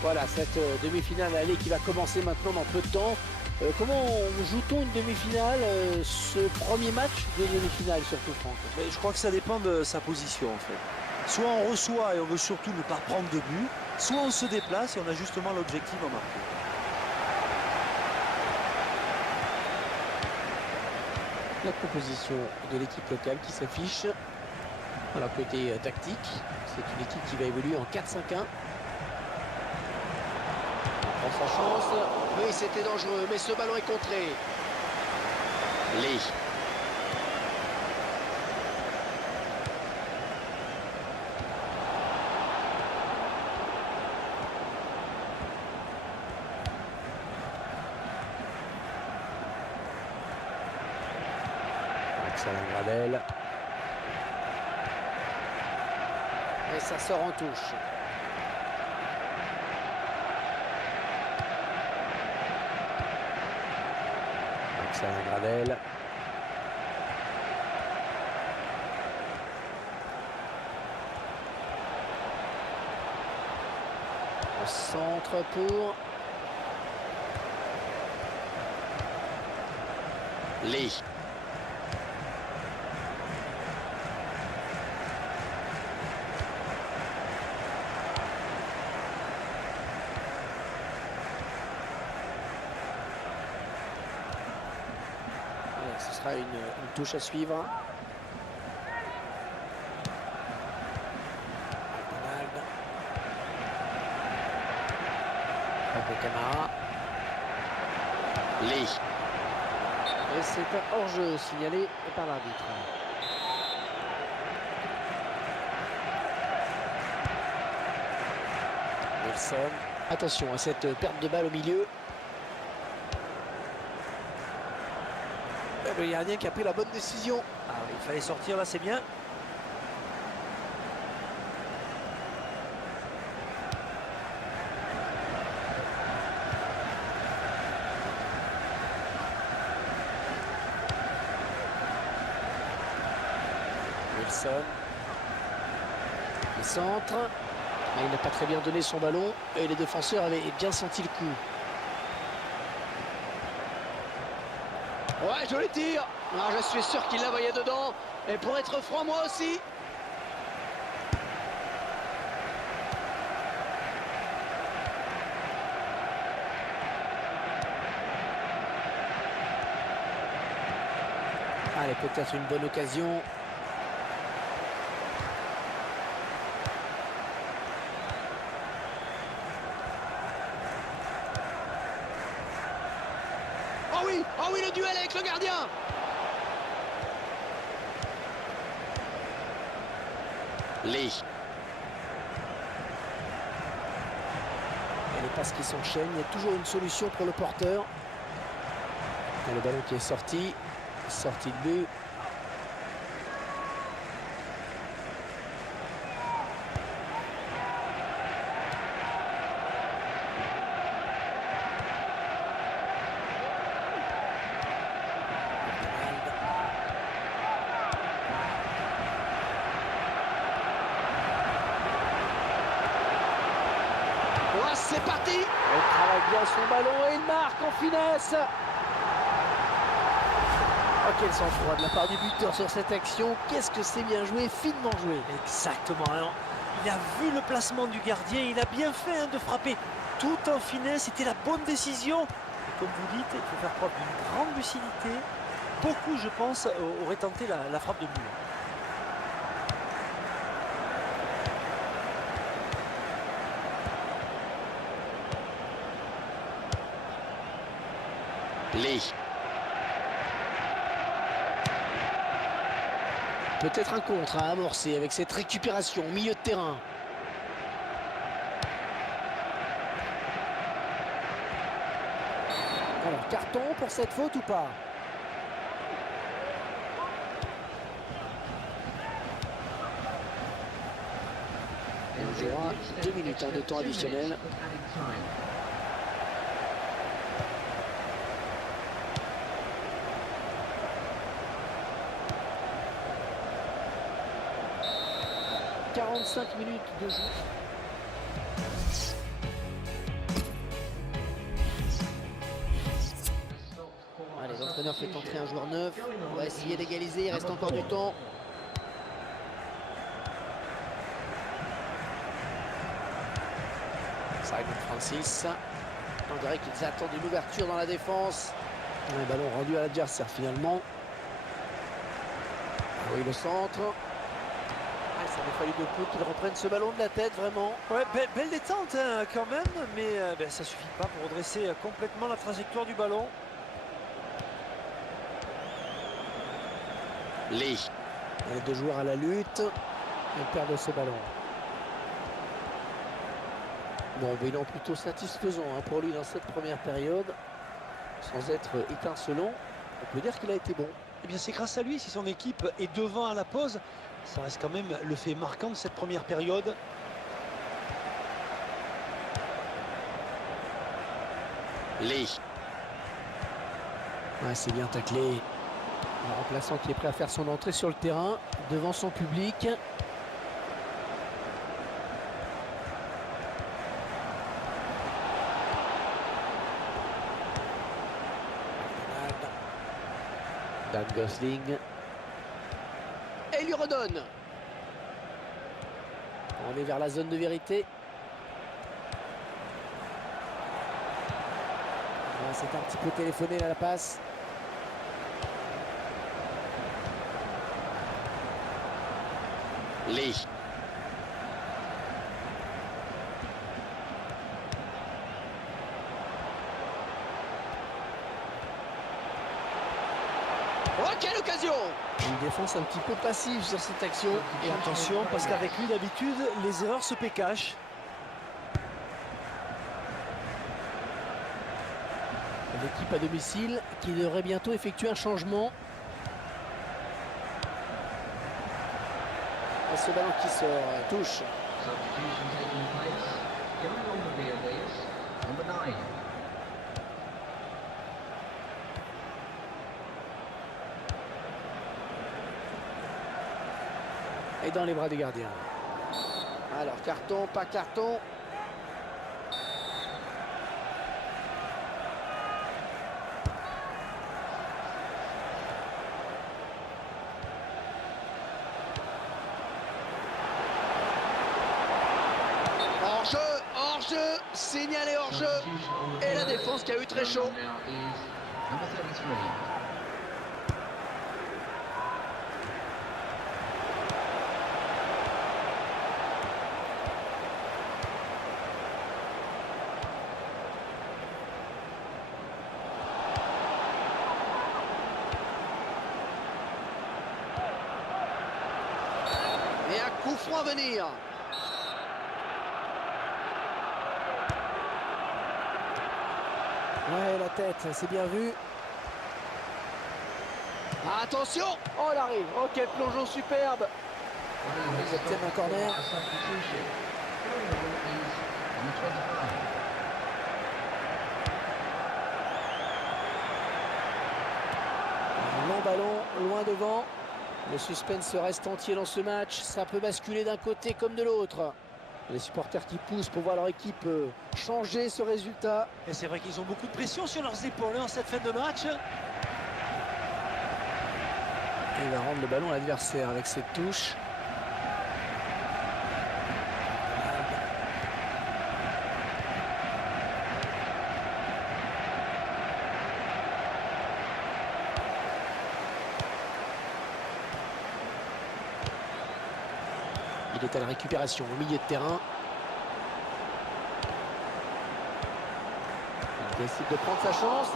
Voilà, cette demi-finale aller qui va commencer maintenant dans peu de temps. Comment joue-t-on une demi-finale, ce premier match de demi-finale surtout, Franck? Mais je crois que ça dépend de sa position en fait. Soit on reçoit et on veut surtout ne pas prendre de but, soit on se déplace et on a justement l'objectif à marquer. La composition de l'équipe locale qui s'affiche. Voilà, côté tactique, c'est une équipe qui va évoluer en 4-5-1. On prend sa chance. Oui, c'était dangereux, mais ce ballon est contré. Lee. Axel Gradel. Et ça sort en touche. Axel Gradel. Au centre pour Lee. Ce sera une touche à suivre. McDonald. Fabio Camara. Lee. Et c'est un hors-jeu signalé par l'arbitre. Wilson. Attention à cette perte de balle au milieu. Le gardien qui a pris la bonne décision. Ah oui, il fallait sortir là, c'est bien. Wilson. Le centre. Mais il n'a pas très bien donné son ballon et les défenseurs avaient bien senti le coup. Ouais, joli tir. Ah, je suis sûr qu'il la voyait dedans. Et pour être franc, moi aussi. Allez, peut-être une bonne occasion. Oh oui, le duel avec le gardien. Lee. Et les passes qui s'enchaînent, il y a toujours une solution pour le porteur. Et le ballon qui est sorti de but. C'est parti. Il travaille bien son ballon et il marque en finesse. Oh, quel sang-froid de la part du buteur sur cette action. Qu'est-ce que c'est bien joué, finement joué. Exactement. Alors, il a vu le placement du gardien, il a bien fait de frapper tout en finesse. C'était la bonne décision. Et comme vous dites, il faut faire preuve d'une grande lucidité. Beaucoup, je pense, auraient tenté la frappe de but. Lee. Peut-être un contre à amorcer avec cette récupération au milieu de terrain. Alors, carton pour cette faute ou pas? jouera 2 minutes de temps additionnel. « 45 minutes de jeu. Allez, l'entraîneur fait entrer un joueur neuf. On va essayer d'égaliser, il reste encore du temps. Simon Francis. On dirait qu'ils attendent une ouverture dans la défense. Un ballon rendu à l'adversaire finalement. Ah oui, le centre. Ah, ça m'a fallu 2 coups qu'il reprenne ce ballon de la tête, vraiment. Ouais, belle détente hein, quand même, mais ça suffit pas pour redresser complètement la trajectoire du ballon. Lee. Les 2 joueurs à la lutte. Ils perdent ce ballon. Bon, bilan plutôt satisfaisant hein, pour lui dans cette première période. Sans être étincelant, on peut dire qu'il a été bon. Eh bien, c'est grâce à lui si son équipe est devant à la pause. Ça reste quand même le fait marquant de cette première période. Lee. Ouais, c'est bien taclé. Le remplaçant qui est prêt à faire son entrée sur le terrain devant son public. Dan Gosling. Et il lui redonne. On est vers la zone de vérité. C'est un petit peu téléphoné là, la passe. Lee. Oh, quelle occasion! Une défense un petit peu passive sur cette action. Et attention, parce qu'avec lui, d'habitude, les erreurs se paient cash. L'équipe à domicile qui devrait bientôt effectuer un changement. Et ce ballon qui sort, touche. Et dans les bras du gardien. Alors, carton, pas carton. Hors-jeu, signalé hors-jeu. Et la défense qui a eu très chaud. Et un coup franc à venir. Ouais, la tête, c'est bien vu. Attention! Oh, elle arrive. Oh, quel plongeon superbe. Ils obtiennent un corner. Un long ballon, loin devant. Le suspense reste entier dans ce match. Ça peut basculer d'un côté comme de l'autre. Les supporters qui poussent pour voir leur équipe changer ce résultat. Et c'est vrai qu'ils ont beaucoup de pression sur leurs épaules en cette fin de match. Il va rendre le ballon à l'adversaire avec cette touche. Il est à la récupération au milieu de terrain. Il décide de prendre sa chance.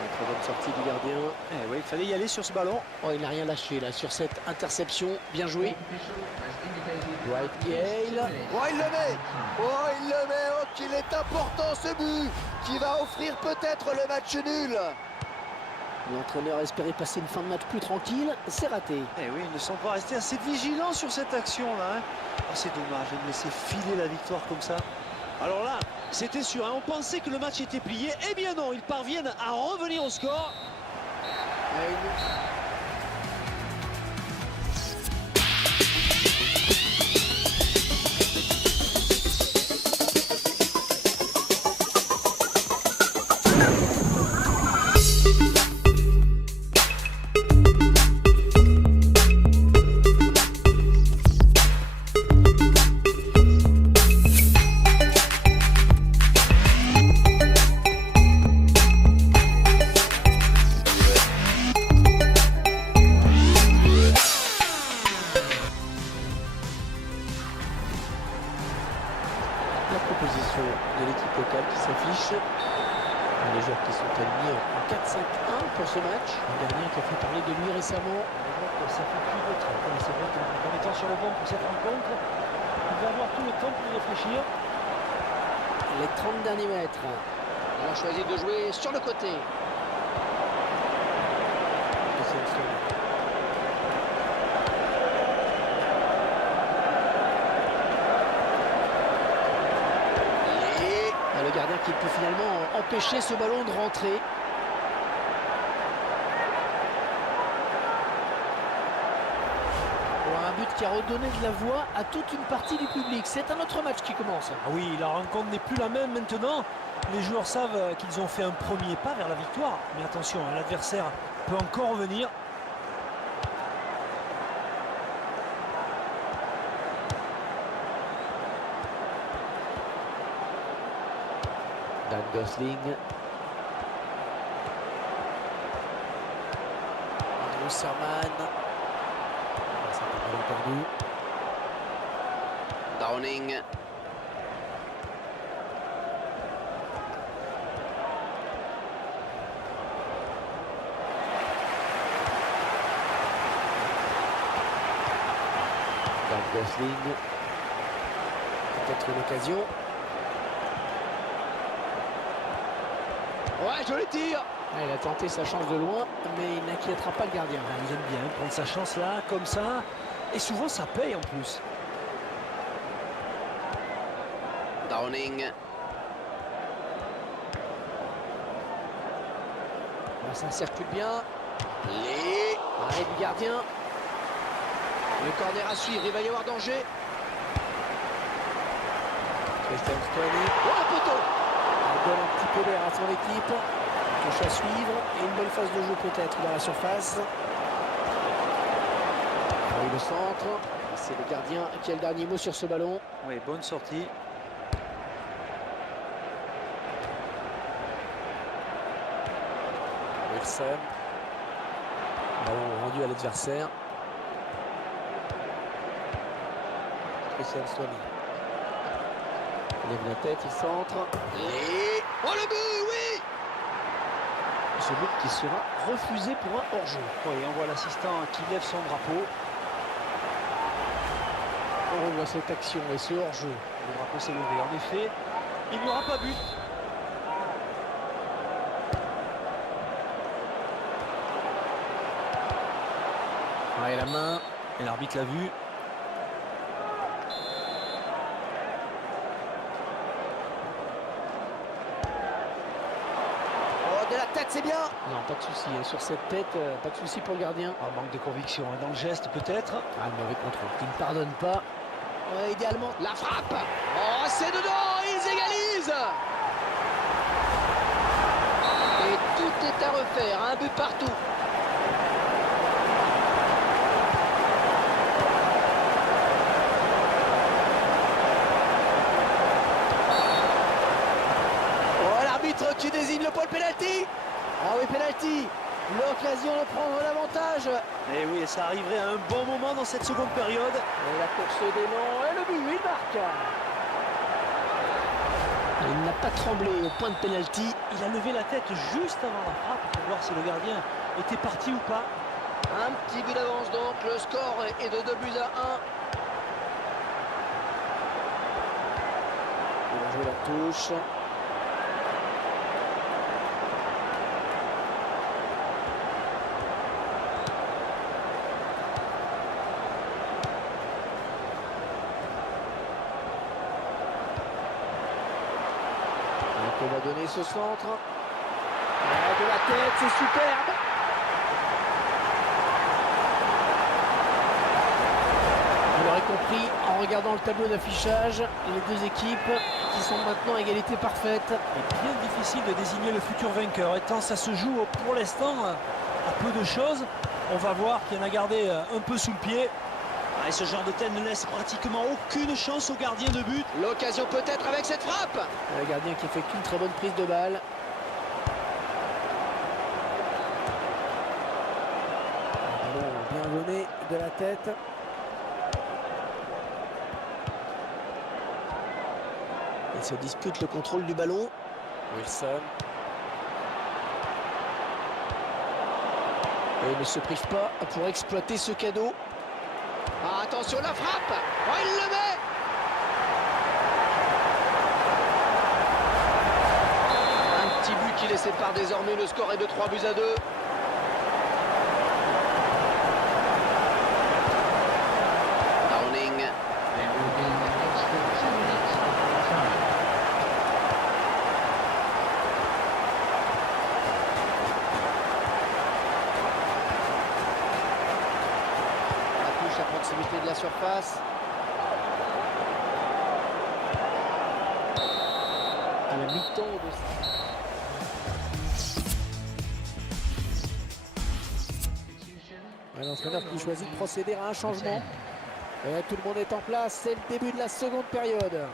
Entre Très bonne sortie du gardien. Eh oui, il fallait y aller sur ce ballon. Oh, il n'a rien lâché là sur cette interception. Bien joué. Dwight Gale. Oh, il le met. Oh, il le met. Oh, qu'il est important ce but qui va offrir peut-être le match nul. L'entraîneur espérait passer une fin de match plus tranquille. C'est raté. Eh oui, ils ne sont pas restés assez vigilants sur cette action-là. Hein. Oh, c'est dommage de laisser filer la victoire comme ça. Alors là, c'était sûr. Hein. On pensait que le match était plié. Eh bien non, ils parviennent à revenir au score. La proposition de l'équipe locale qui s'affiche. Les joueurs qui sont alignés en 4-5-1 pour ce match. Un gardien qui a fait parler de lui récemment. Ça fait plus de temps. C'est vrai qu'en étant sur le banc pour cette rencontre, il va avoir tout le temps pour y réfléchir. Les 30 derniers mètres. On a choisi de jouer sur le côté. Le gardien qui peut finalement empêcher ce ballon de rentrer. Un but qui a redonné de la voix à toute une partie du public. C'est un autre match qui commence. Ah oui, la rencontre n'est plus la même maintenant. Les joueurs savent qu'ils ont fait un premier pas vers la victoire. Mais attention, l'adversaire peut encore revenir. Dan Gosling. Andrew Serman. Ça n'a pas perdu. Downing. Dan Gosling. Peut-être une occasion. Ouais, joli tir. Il a tenté sa chance de loin, mais il n'inquiétera pas le gardien. Il aime bien prendre sa chance là, comme ça. Et souvent, ça paye en plus. Downing. Ça circule bien. Arrêt du gardien. Le corner à suivre, il va y avoir danger. Christian Stoney. Oh, le poteau. Il donne un petit peu d'air à son équipe. Touche à suivre et une bonne phase de jeu peut-être dans la surface. Et le centre. C'est le gardien qui a le dernier mot sur ce ballon. Oui, bonne sortie. Wilson. Ballon rendu à l'adversaire. Christian Stoney. Il lève la tête, il centre. Oh, le but, oui! Ce but qui sera refusé pour un hors-jeu. Oui, on voit l'assistant qui lève son drapeau. On revoit cette action et ce hors-jeu. Le drapeau s'est levé. En effet, il n'y aura pas but. Et la main. Et l'arbitre l'a vu. De la tête, c'est bien. Non, pas de souci. Sur cette tête, pas de souci pour le gardien. Un manque de conviction dans le geste peut-être. Ah, le mauvais contrôle. Il ne pardonne pas. Idéalement, la frappe. Oh, c'est dedans. Ils égalisent. Et tout est à refaire. Un but partout. Qui désigne le pôle pénalty. Ah oui, pénalty. L'occasion de prendre l'avantage. Et oui, ça arriverait à un bon moment dans cette seconde période. Et la course des noms et le but, il marque. Il n'a pas tremblé au point de pénalty. Il a levé la tête juste avant la frappe pour voir si le gardien était parti ou pas. Un petit but d'avance donc, le score est de 2-1. Il va jouer la touche. On va donner ce centre. De la tête, c'est superbe. Vous l'aurez compris en regardant le tableau d'affichage, les deux équipes qui sont maintenant à égalité parfaite. Il est bien difficile de désigner le futur vainqueur. Et tant ça se joue pour l'instant à peu de choses, on va voir qu'il y en a gardé un peu sous le pied. Et ce genre de tête ne laisse pratiquement aucune chance au gardien de but. L'occasion peut-être avec cette frappe. Le gardien qui effectue une très bonne prise de balle. Un ballon bien donné de la tête. Il se dispute le contrôle du ballon. Wilson. Et il ne se prive pas pour exploiter ce cadeau. Ah, attention la frappe. Oh, il le met. Un petit but qui les sépare désormais, le score est de 3-2. Downing. À proximité de la surface. À la mi-temps de... L'entraîneur qui choisit de procéder à un changement. Et tout le monde est en place, c'est le début de la seconde période.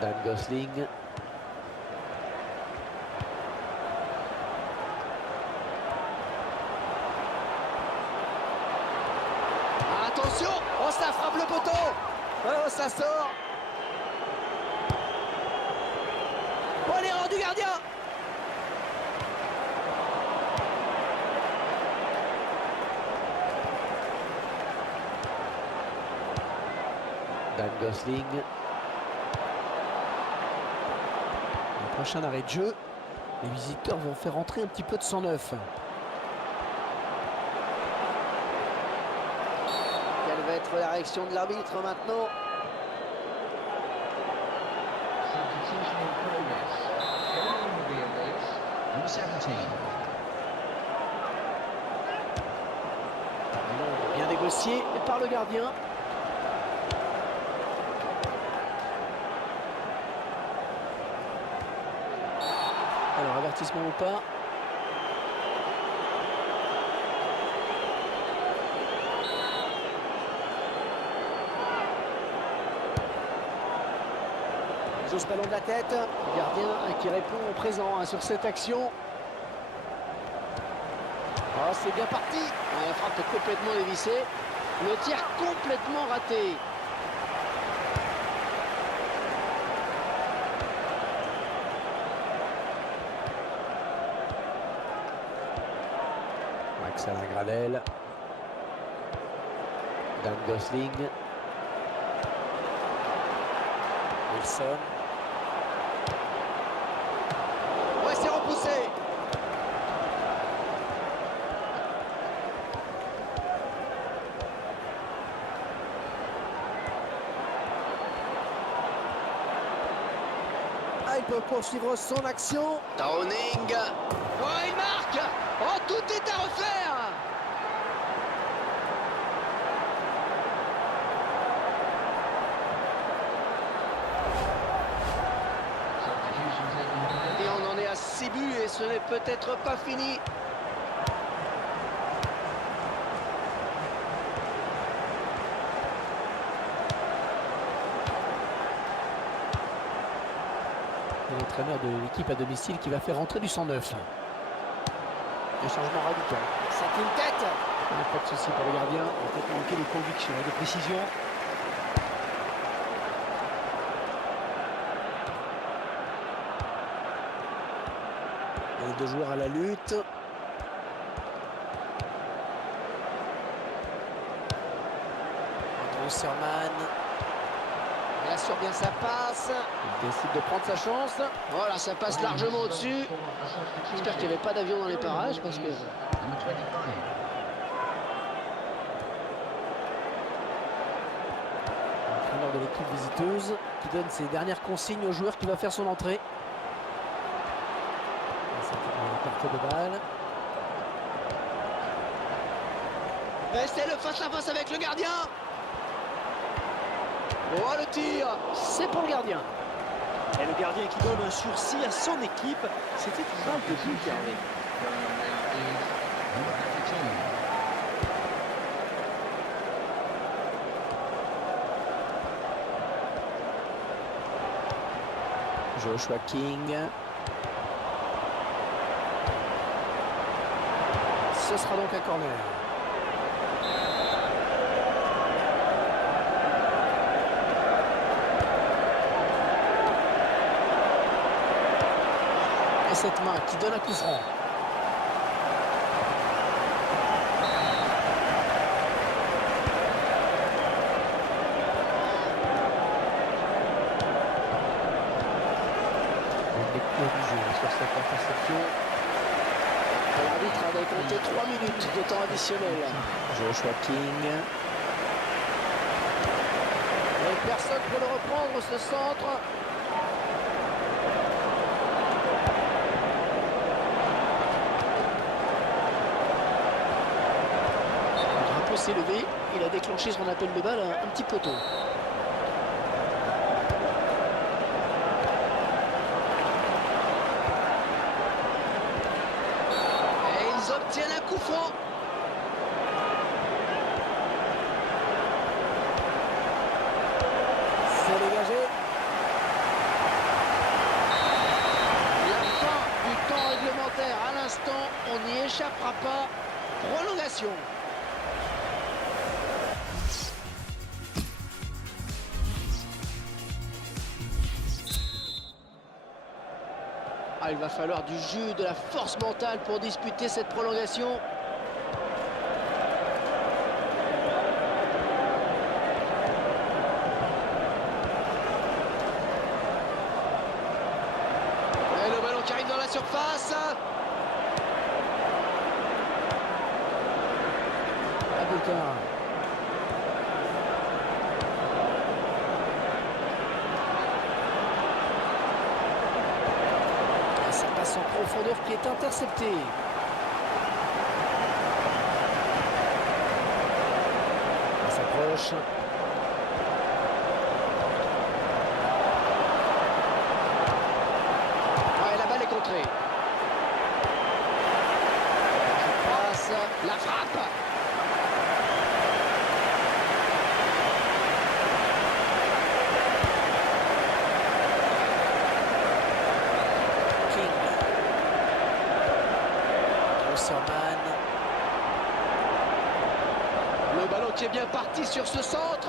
Dan Gosling. Attention. Oh, ça frappe le poteau. Oh, ça sort. Oh, l'erreur du gardien. Dan Gosling. Le prochain arrêt de jeu. Les visiteurs vont faire entrer un petit peu de sang neuf. Quelle va être la réaction de l'arbitre maintenant? Bien négocié par le gardien. Alors, avertissement ou pas? Il joue ce ballon de la tête. Le gardien qui répond au présent sur cette action. Oh, c'est bien parti. La frappe est complètement dévissée. Le tir complètement raté. Alain Gradel. Dan Gosling. Wilson. Ouais, c'est repoussé. Ah, il peut poursuivre son action. Downing. Oh, il marque. Oh, tout est à refaire. Et on en est à 6 buts et ce n'est peut-être pas fini. Et l'entraîneur de l'équipe à domicile qui va faire rentrer du 109. Un changement radical. C'est une tête. Pas de souci pour le gardien. Il a peut-être manqué de conviction et de précision. Et les deux joueurs à la lutte. Andrew Serman. Il assure bien sa passe. Il décide de prendre sa chance. Voilà, ça passe largement au-dessus. J'espère qu'il n'y avait pas d'avion dans les parages parce que... L'entraîneur de l'équipe visiteuse qui donne ses dernières consignes au joueur qui va faire son entrée. C'est une partie de balle. Restez le face-à-face avec le gardien. Oh, le tir. C'est pour le gardien. Et le gardien qui donne un sursis à son équipe. C'était une balle de but, Hervé. Joshua King. Ce sera donc un corner. Et cette main qui donne un coup franc. Sur cette interception. L'arbitre avait compté 3 minutes de temps additionnel. Joshua King. Et personne pour le reprendre, ce centre. Le drapeau s'est levé. Il a déclenché son appel de balle un petit peu tôt. Obtiennent un coup franc. C'est dégagé. La fin du temps réglementaire à l'instant, on n'y échappera pas. Prolongation. Ah, il va falloir du jus, de la force mentale pour disputer cette prolongation. Et le ballon qui arrive dans la surface. Abdelkader. Ça passe en profondeur qui est intercepté. On s'approche. Ouais, la balle est contrée. Passe, la frappe. Le ballon qui est bien parti sur ce centre.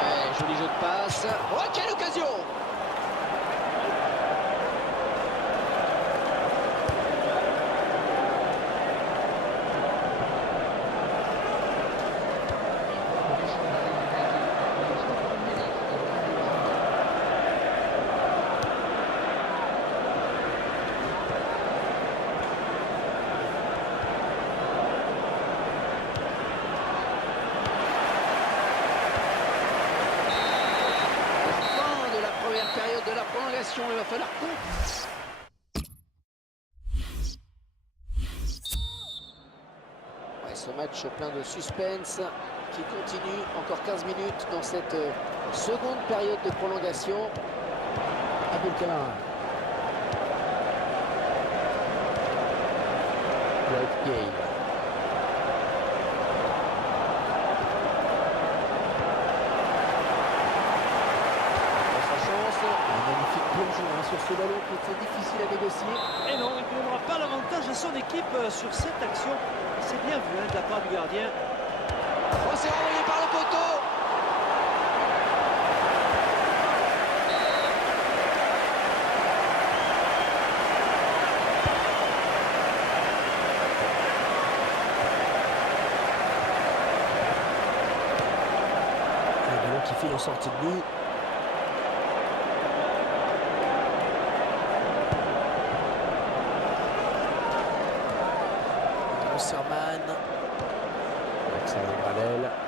Ouais, joli jeu de passe. Oh, quelle occasion! Période de la prolongation, il va falloir ce match plein de suspense qui continue encore 15 minutes dans cette seconde période de prolongation. Abdelkader. Dwight Gale. sur ce ballon qui était difficile à négocier. Et non, il ne donnera pas l'avantage à son équipe sur cette action. C'est bien vu de la part du gardien. Oh, c'est renvoyé par le poteau. Le ballon qui file en sortie de but. Serman. Alexandre Gravel.